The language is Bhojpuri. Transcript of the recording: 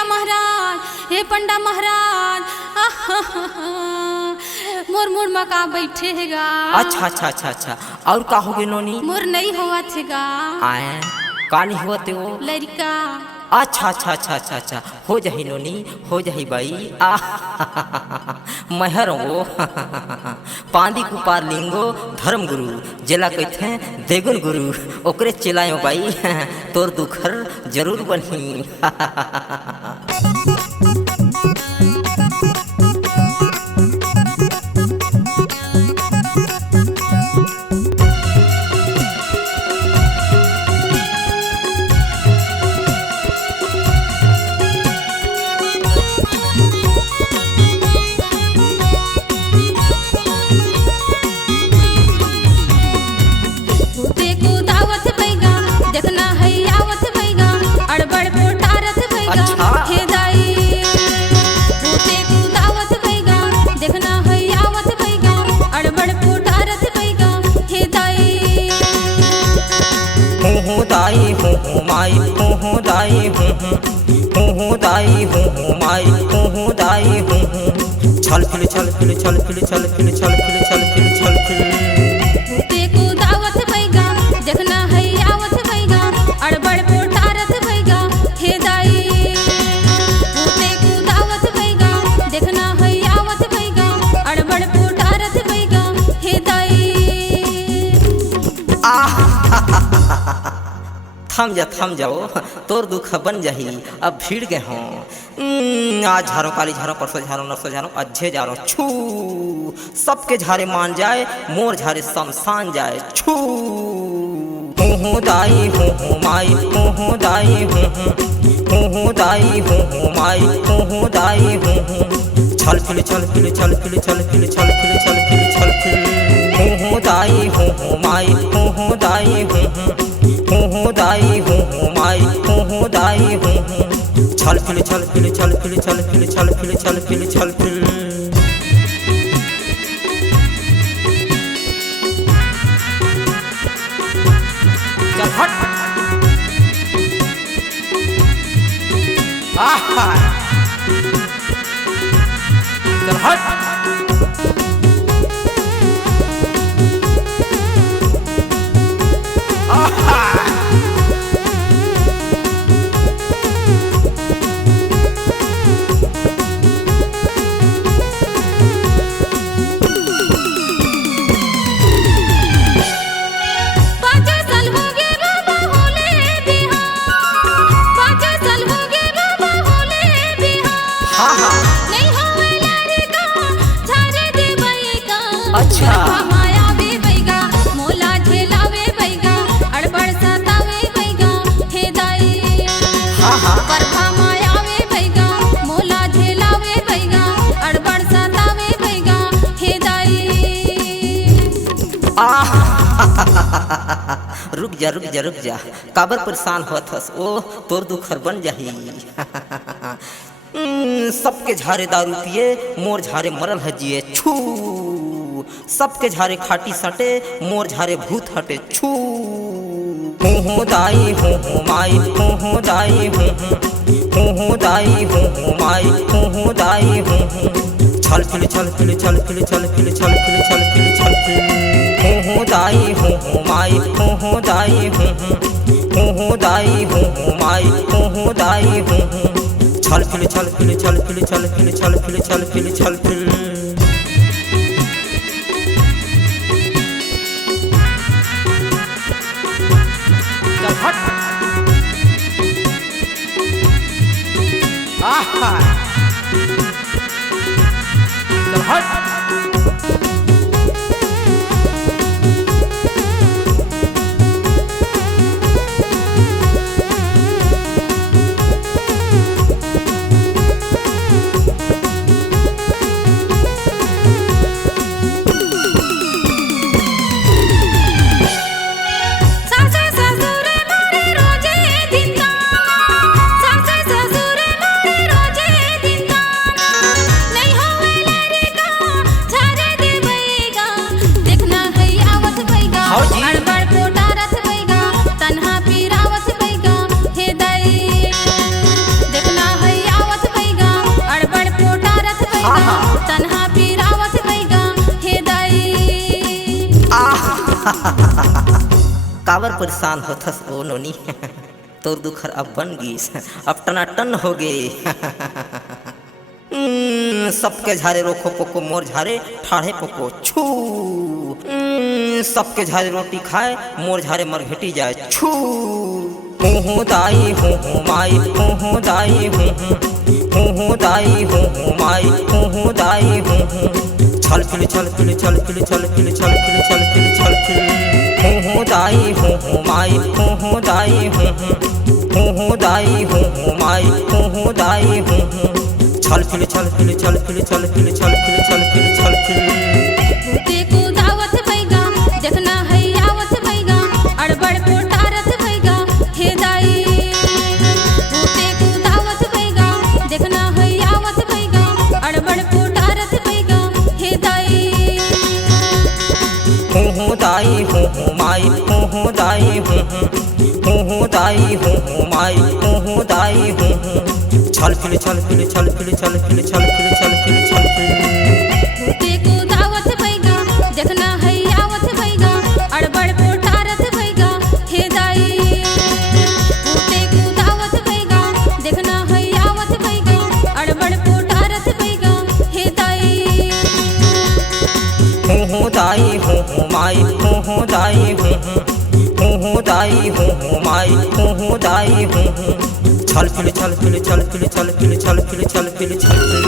हे पंडा महाराज मोर मुड़ मका बैठेगा। अच्छा अच्छा अच्छा अच्छा और का हो गए नोनी? मोर नहीं हुआ थेगा। आए का नहीं हुआ ते वो लड़का। अच्छा अच्छा अच्छा अच्छा अच्छा हो जाही नोनी हो जाही भाई। महर वो पांदी कुपार लिंगो धर्म गुरु जेला कहते देगुन गुरु ओकरे चिल्लायो भाई तोर दुखर जरूर बनी। दाई हूँ माई हूँ दाई हूँ दाई हूँ माई हूँ दाई हूँ छल फिल छल फिल छल फिल छल फिल छल फिल छल फिल छल फिल को दावत भैगा देखना है आवत भैगा अड़बड़ पोटारत भैगा हे दाई को दावत भैगा देखना है आवत भैगा अड़बड़ पोटारत भैगा हे दाई। थम जाओ तोर दुख बन जाही अब भीड़ गए हों। आज झारो काली झारो परसों झारो नरसों झारो अच्छे झारो छू सबके झारे मान जाए मोर झारे शमशान जाए छू। हूँ दाई हूँ माई हूँ दाई हूँ दाई हूँ माई हूँ दाई हूँ छल फिल छल फिल छल फिल छल फिल छल फिल छल फिल छल फिल हूँ दाई हूँ माई हूँ दाई हूँ दाई हूँ माई हूँ दाई हूँ छल फिल छल फिल छल फिल छल फिल छल फिल छल फिल छल फिल चल हट चल हट अच्छा माया वे बैगा मोला झेलावे बैगा अड़बड़ सतावे बैगा हे दाई। परभा माया वे बैगा मोला झेलावे बैगा अड़बड़ सतावे बैगा हे दाई। रुक जा काबर परेशान होत हस ओ तोर दुखर बन जाही। सबके झारे दारू पिए मोर झारे मरल हजिए छू सबके झारे खाटी सटे मोर झारे भूत हटे छू। हूँ दाई हूँ माई हूँ दाई हूँ दाई हूँ माई हूँ दाई हूँ छल फिल छल फिल छल फिल छल फिल छल फिल छल फिल छल फिल हूँ दाई हूँ माई हूँ दाई हूँ दाई हूँ माई हूँ दाई हूँ छल फिल छल फिल छल फिल छल फिल छल फिल छल फिल छल फिल चल हट चल हट काबर परेशान होथस ओ नोनी तोर दुखर अब बन गईस अब टनाटन हो गे सबके झारे रोको पोको मोर झारे ठाढ़े पोको छू सबके झारे रोटी खाए मोर झारे मरघटी जाए छू हूँ दाई हूँ माई हूँ दाई हूँ दाई हूँ माई हूँ दाई हूँ छल फिल छल फिल छल फिल छल फिल छल फिल छल फिल छल फिल हूँ दाई हूँ माई हूँ दाई हूँ दाई हूँ माई हूँ दाई हूँ छल फिल छल फिल छल फिल छल फिल छल फिल छल फिल छल फिल भूते को दावत भैगा जखना है आवत भैगा अड़बड़ पोटारत भैगा हे दाई भूते को दावत भैगा जखना है आवत भैगा अड़बड़ पोटारत भैगा हे दाई हूँ दाई हूँ माई हूँ दाई हूँ दाई हूँ माई हूँ दाई हूँ छल फिल छल फिल छल फिल छल फिल छल फिल छल फिल छल फिल भूते को दावत भैगा जखना है आवत भैगा अड़बड़ पोटारत भैगा हे दाई भूते को दावत भैगा जखना है आवत भैगा अड़बड़ पोटारत भैगा हे दाई हूँ दाई हूँ माई हूँ दाई हूँ दाई हूँ माई हूँ दाई हूँ छल फिल छल फिल छल फिल छल फिल छल फिल छल फिल छल फिल